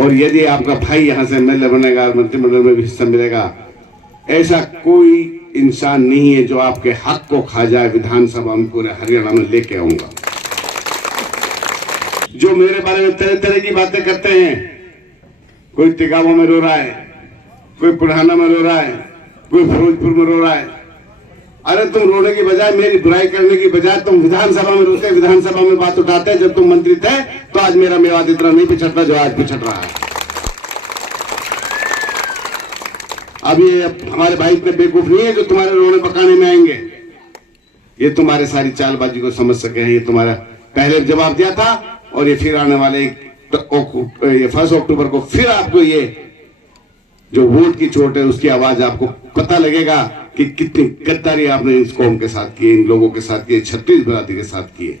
और यदि आपका भाई यहाँ से एमएलए बनेगा, मंत्रिमंडल में भी हिस्सा मिलेगा, ऐसा कोई इंसान नहीं है जो आपके हक को खा जाए। विधानसभा में पूरे हरियाणा में लेके आऊंगा। जो मेरे बारे में तरह तरह की बातें करते हैं, कोई तिगावा में रो रहा है, कोई पुराना में रो रहा है, कोई फिरोजपुर में रो रहा है। अरे तुम रोने की बजाय, मेरी बुराई करने की बजाय तुम विधानसभा में रोते, विधानसभा में बात उठाते। जब तुम मंत्री थे तो आज मेरा मेवात इतना नहीं पिछड़ता जो आज पिछड़ रहा है। अब ये हमारे भाई इतने बेवकूफ नहीं है जो तुम्हारे रोने पकाने में आएंगे। ये तुम्हारे सारी चालबाजी को समझ सके हैं। ये तुम्हारा पहले जवाब दिया था और ये फिर आने वाले ये 1 अक्टूबर को फिर आपको ये जो वोट की चोट है उसकी आवाज आपको पता लगेगा कि कितनी गद्दारी आपने इस कौम के साथ की, इन लोगों के साथ की, छत्तीस बिरादरी के साथ की है।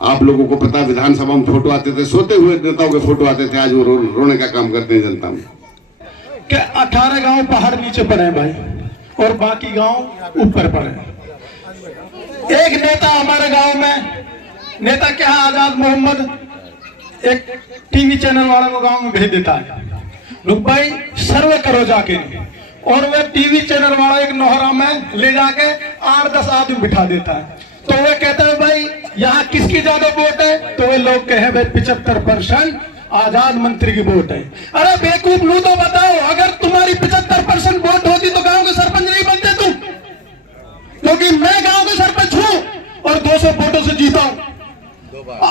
आप लोगों को पता, विधानसभा में फोटो आते थे, सोते हुए नेताओं के फोटो आते थे, आज वो रोने का काम करते हैं जनता में। कि 18 गांव पहाड़ नीचे पड़े भाई और बाकी गांव ऊपर पड़े। एक नेता हमारे गांव में, नेता क्या आजाद मोहम्मद, एक टीवी चैनल वाला को गांव में भेज देता है, लोग भाई सर्वे करो जाके, और वह टीवी चैनल वाला एक नोहरा में ले जाके 8-10 आदमी बिठा देता है। तो वह कहता है भाई यहाँ किसकी ज्यादा वोट है, तो वे लोग कहे भाई 75% आजाद मंत्री की वोट है। अरे बेवकूफ लू, तो बताओ, अगर तुम्हारी 75% वोट होती तो गांव के सरपंच नहीं बनते तुम? क्योंकि मैं गांव के सरपंच हूं और 200 वोटों से जीता हूं।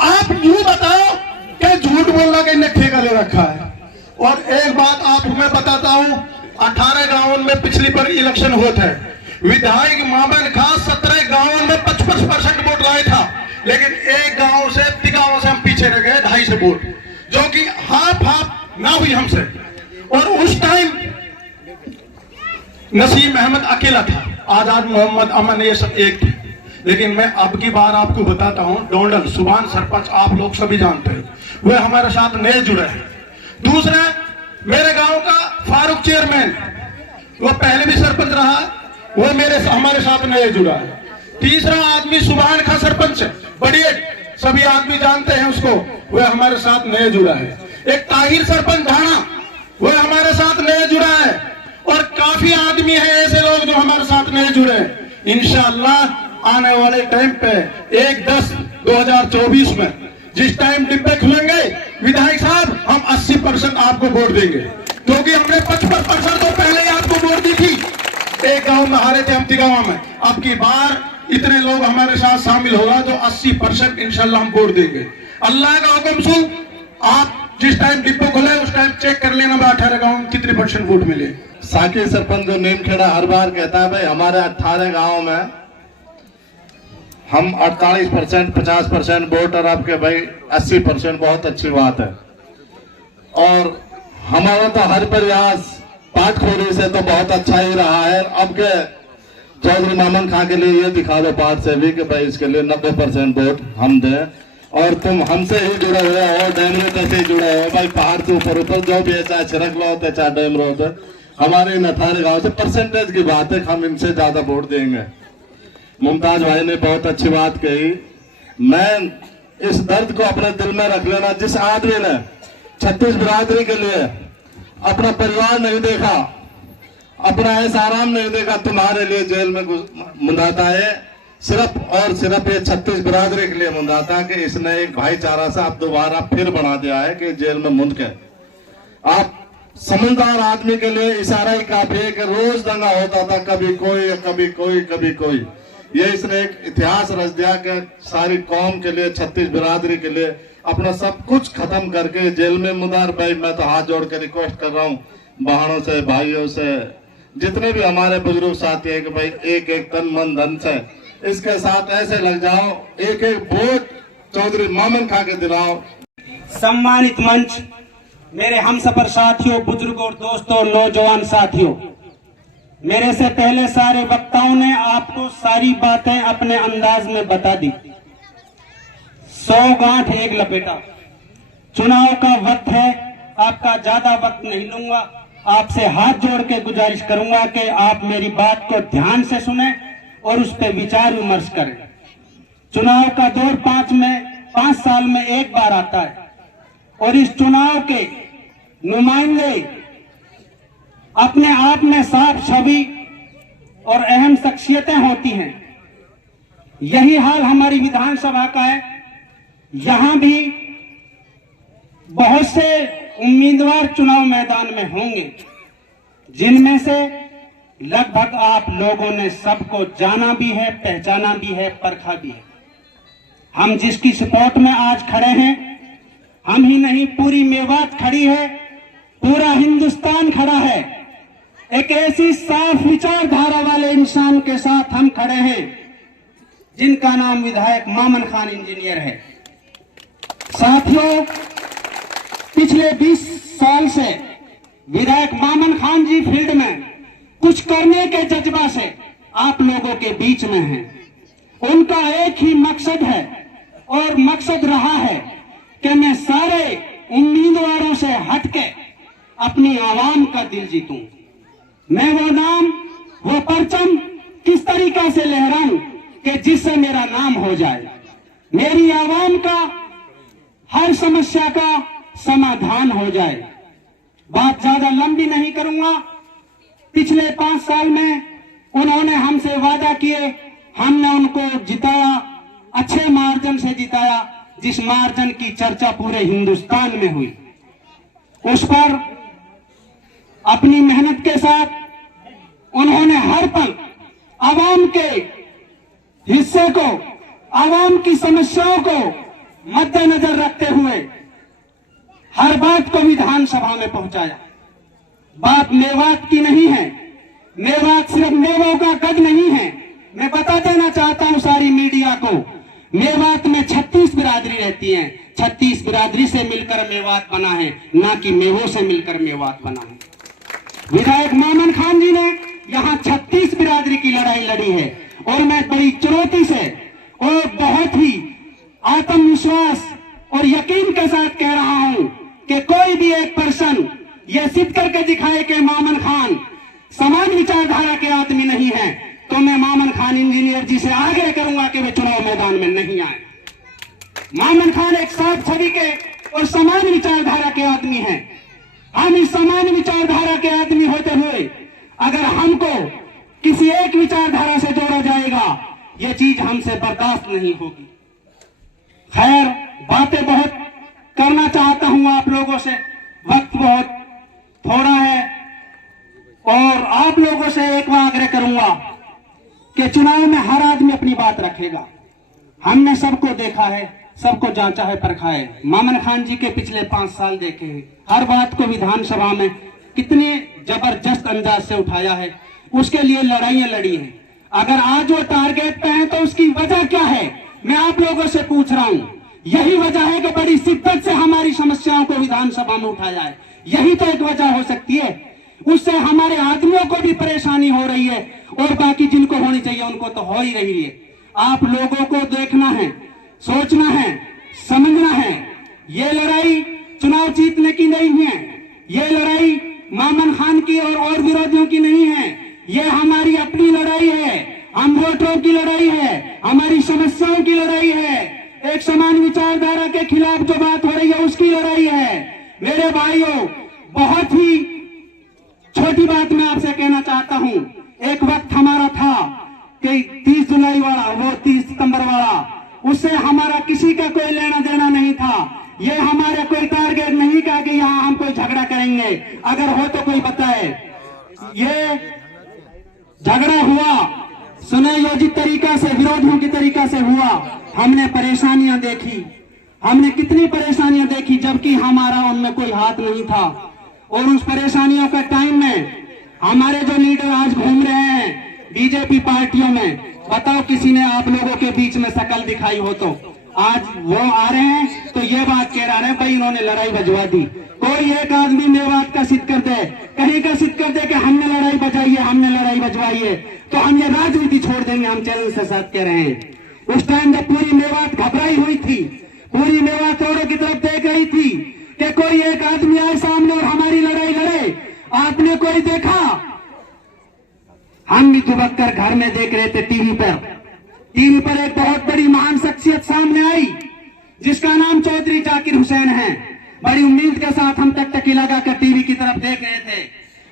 आप यूं बताओ कि झूठ बोलना का इन्हें ठेका ले रखा है। और एक बात आप मैं बताता हूं, 18 गांवों में पिछली बार इलेक्शन होता है, विधायक मामन खान 17 गांवों में 55% वोट लाए था, लेकिन एक गांव से तिगांव से हम पीछे रह गए 250 वोट, जो कि हाफ ना हुई हमसे। और उस टाइम नसीम अहमद अकेला था, आजाद मोहम्मद, अमन, ये सब एक थे। लेकिन मैं अब की बार आपको बताता हूं, डोंडल सुभान सरपंच आप लोग सभी जानते हैं, वे हमारे साथ नए जुड़े हैं। दूसरा मेरे गांव का फारूक चेयरमैन, वो पहले भी सरपंच रहा, वो हमारे साथ नए जुड़ा है। तीसरा आदमी सुभान का सरपंच बढ़िया, सभी आदमी जानते हैं उसको, वह हमारे साथ नए जुड़ा है। एक ताहिर सरपंच ढाणा, वह हमारे साथ नए जुड़ा है। और काफी आदमी है ऐसे लोग जो हमारे साथ नए जुड़े हैं। इंशाअल्लाह आने वाले टाइम पे 1/10/2024 में जिस टाइम डिब्बे खुलेंगे, विधायक साहब हम 80% आपको वोट देंगे, क्योंकि हमने 55% तो पहले ही आपको वोट दी थी। एक गांव में हारे थे हम, तिगावा में। अब की बार इतने लोग हमारे साथ शामिल होगा तो 80% इंशाल्लाह हम वोट देंगे। अल्लाह का हुक्म सुन, आप जिस टाइम डिब्बे खुले उस टाइम चेक कर लेना 18 गांव में कितने % वोट मिले। साकी सरपंच जो नीमखेड़ा हर बार कहता है भाई हमारे 18 गांव में हम 48% 50% वोट और आपके भाई 80%, बहुत अच्छी बात है। और हमारा तो हर प्रयास पाटखोरी से तो बहुत अच्छा ही रहा है। अब के चौधरी मामन खां के लिए ये दिखा दो पार्ट से भी कि भाई इसके लिए 90% वोट हम दें, और तुम हमसे ही जुड़े हुए हो, डैमरे से ही जुड़े हो भाई, पहाड़ से ऊपर जो भी है, चाहे छिरकला होते चाहे डैमरे होते, हमारे इन 18 गाँव से परसेंटेज की बात है, हम इनसे ज्यादा वोट देंगे। मुमताज भाई ने बहुत अच्छी बात कही। मैं इस दर्द को अपने दिल में रख लेना, जिस आदमी ने 36 बिरादरी के लिए अपना परिवार नहीं देखा, अपना ऐसा आराम नहीं देखा, तुम्हारे लिए जेल में मुंदाता है, सिर्फ और सिर्फ ये 36 बिरादरी के लिए मुंदाता कि इसने एक भाईचारा से आप दोबारा फिर बना दिया है कि जेल में मुंद के। आप समझदार आदमी के लिए इशारा ही काफी है कि रोज दंगा होता था, कभी कोई कभी कोई कभी कोई। ये इसने एक इतिहास रच दिया कि सारी कौम के लिए, 36 बिरादरी के लिए अपना सब कुछ खत्म करके जेल में मुदार। भाई मैं तो हाथ जोड़ के रिक्वेस्ट कर रहा हूँ बहनों से, भाइयों से, जितने भी हमारे बुजुर्ग साथी है कि भाई एक एक तन मन धन से इसके साथ ऐसे लग जाओ, एक एक वोट चौधरी मामन खां के दिलाओ। सम्मानित मंच, मेरे हमसफर साथियों, बुजुर्ग और दोस्तों, नौजवान साथियों, मेरे से पहले सारे वक्ताओं ने आपको सारी बातें अपने अंदाज में बता दी। 100 गांठ एक लपेटा। चुनाव का वक्त है, आपका ज्यादा वक्त नहीं लूंगा। आपसे हाथ जोड़ के गुजारिश करूंगा कि आप मेरी बात को ध्यान से सुने और उस पर विचार विमर्श करें। चुनाव का दौर 5 साल में एक बार आता है और इस चुनाव के नुमाइंदे अपने आप में साफ छवि और अहम शख्सियतें होती हैं। यही हाल हमारी विधानसभा का है। यहां भी बहुत से उम्मीदवार चुनाव मैदान में होंगे, जिनमें से लगभग आप लोगों ने सबको जाना भी है, पहचाना भी है, परखा भी है। हम जिसकी सपोर्ट में आज खड़े हैं, हम ही नहीं पूरी मेवात खड़ी है, पूरा हिंदुस्तान खड़ा है। एक ऐसी साफ विचारधारा वाले इंसान के साथ हम खड़े हैं जिनका नाम विधायक मामन खान इंजीनियर है। साथियों, पिछले 20 साल से विधायक मामन खान जी फील्ड में कुछ करने के जज्बा से आप लोगों के बीच में हैं। उनका एक ही मकसद है और मकसद रहा है कि मैं सारे उम्मीदवारों से हटके अपनी आवाम का दिल जीतूं। मैं वो नाम, वो परचम किस तरीके से लहराऊं कि जिससे मेरा नाम हो जाए, मेरी आवाम का हर समस्या का समाधान हो जाए। बात ज्यादा लंबी नहीं करूंगा। पिछले 5 साल में उन्होंने हमसे वादा किए, हमने उनको जिताया, अच्छे मार्जिन से जिताया, जिस मार्जिन की चर्चा पूरे हिंदुस्तान में हुई। उस पर अपनी मेहनत के साथ उन्होंने हर पल आवाम के हिस्से को, आवाम की समस्याओं को मद्देनजर रखते हुए हर बात को विधानसभा में पहुंचाया। बात मेवात की नहीं है, मेवात सिर्फ मेवों का गढ़ नहीं है। मैं बता देना चाहता हूं सारी मीडिया को, मेवात में 36 बिरादरी रहती है। 36 बिरादरी से मिलकर मेवात बना है, ना कि मेवों से मिलकर मेवात बना है। विधायक मामन खान जी ने यहाँ 36 बिरादरी की लड़ाई लड़ी है और मैं बड़ी चुनौती से और बहुत ही आत्मविश्वास और यकीन के साथ कह रहा हूं कि कोई भी एक पर्सन यह सिद्ध करके दिखाए कि मामन खान समान विचारधारा के आदमी नहीं है, तो मैं मामन खान इंजीनियर जी से आग्रह करूंगा कि वे चुनाव मैदान में नहीं आए। मामन खान एक साफ छवि के और समान विचारधारा के आदमी हैं। हम इस समान विचारधारा के आदमी होते हुए अगर हमको किसी एक विचारधारा से जोड़ा जाएगा, यह चीज हमसे बर्दाश्त नहीं होगी। खैर, बातें बहुत करना चाहता हूं आप लोगों से, वक्त बहुत थोड़ा है और आप लोगों से एक बार आग्रह करूंगा कि चुनाव में हर आदमी अपनी बात रखेगा। हमने सबको देखा है, सबको जांचा है, परखा है। मामन खान जी के पिछले 5 साल देखे हैं, हर बात को विधानसभा में कितने जबरदस्त अंदाज से उठाया है, उसके लिए लड़ाइयां लड़ी हैं। अगर आज वो टारगेट पे है तो उसकी वजह क्या है, मैं आप लोगों से पूछ रहा हूं। यही वजह है कि बड़ी शिद्दत से हमारी समस्याओं को विधानसभा में उठाया है। यही तो एक वजह हो सकती है। उससे हमारे आदमियों को भी परेशानी हो रही है और बाकी जिनको होनी चाहिए उनको तो हो ही रही है। आप लोगों को देखना है, सोचना है, समझना है। ये लड़ाई चुनाव जीतने की नहीं है, ये लड़ाई मामन खान की और विरोधियों की नहीं है, ये हमारी अपनी लड़ाई है। हम वोटरों की लड़ाई है, हमारी समस्याओं की लड़ाई है, एक समान विचारधारा के खिलाफ जो बात हो रही है उसकी लड़ाई है। मेरे भाइयों, बहुत ही छोटी बात मैं आपसे कहना चाहता हूं। एक वक्त हमारा था कि 30 जुलाई वाला, वो 30 सितंबर वाला, उससे हमारा किसी का कोई लेना देना नहीं था। ये हमारे कोई टारगेट नहीं था कि यहाँ हम कोई झगड़ा करेंगे। अगर हो तो कोई बताए। ये झगड़ा हुआ सुनियोजित तरीका से, विरोधियों की तरीका से हुआ। हमने परेशानियां देखी, हमने कितनी परेशानियां देखी, जबकि हमारा उनमें कोई हाथ नहीं था। और उस परेशानियों के टाइम में हमारे जो लीडर आज घूम रहे हैं बीजेपी पार्टियों में, बताओ किसी ने आप लोगों के बीच में शकल दिखाई हो तो? आज वो आ रहे हैं तो ये बात कह रहे हैं भाई इन्होंने लड़ाई बजवा दी। कोई एक आदमी मेवात का सिद्ध कर दे, कहीं का सिद्ध कर दे कि हमने लड़ाई बजाई है, हमने लड़ाई बजवाई है, तो हम ये राजनीति छोड़ देंगे। हम चैनल से साथ कह रहे हैं। उस टाइम जब पूरी मेवात घबराई हुई थी, पूरी मेवात औरों की तरफ देख रही थी कि कोई एक आदमी आए सामने और हमारी लड़ाई लड़े, आपने कोई देखा? हम भी दुबक कर घर में देख रहे थे टीवी पर एक बहुत बड़ी महान शख्सियत सामने आई जिसका नाम चौधरी जाकिर हुसैन है। बड़ी उम्मीद के साथ हम टकटकी लगा कर टीवी की तरफ देख रहे थे,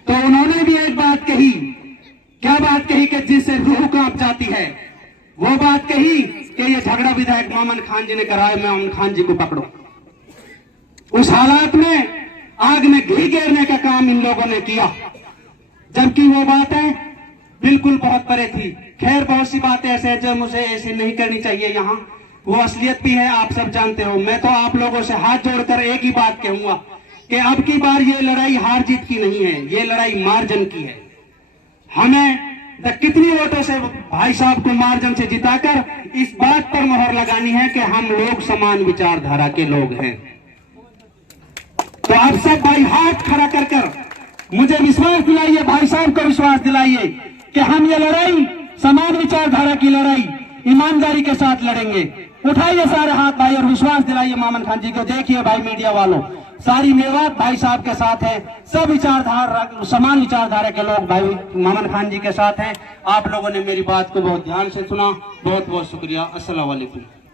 तो उन्होंने भी एक बात कही। क्या बात कही? कि जिससे रूह कांप जाती है। वो बात कही कि ये झगड़ा विधायक मोमन खान जी ने कराया, मोमन खान जी को पकड़ो। उस हालात में आग में घी गिरने का काम इन लोगों ने किया, जबकि वो बातें बिल्कुल बहुत परे थी। खैर, बहुत सी बातें ऐसे हैं जो मुझे ऐसे नहीं करनी चाहिए यहाँ, वो असलियत भी है, आप सब जानते हो। मैं तो आप लोगों से हाथ जोड़कर एक ही बात कहूंगा कि अब की बार ये लड़ाई हार जीत की नहीं है, ये लड़ाई मार्जन की है। हमें कितनी वोटों से भाई साहब को मार्जन से जिताकर इस बात पर मोहर लगानी है कि हम लोग समान विचारधारा के लोग हैं। तो आप सब भाई हाथ खड़ा कर कर मुझे विश्वास दिलाइए, भाई साहब को विश्वास दिलाइए कि हम ये लड़ाई समान विचारधारा की लड़ाई ईमानदारी के साथ लड़ेंगे। उठाइए सारे हाथ भाई और विश्वास दिलाइए मोमन खान जी को। देखिए भाई मीडिया वालों, सारी मेवात भाई साहब के साथ है, सब विचारधारा समान विचारधारा के लोग भाई मोमन खान जी के साथ हैं। आप लोगों ने मेरी बात को बहुत ध्यान से सुना, बहुत बहुत शुक्रिया। अस्सलाम वालेकुम।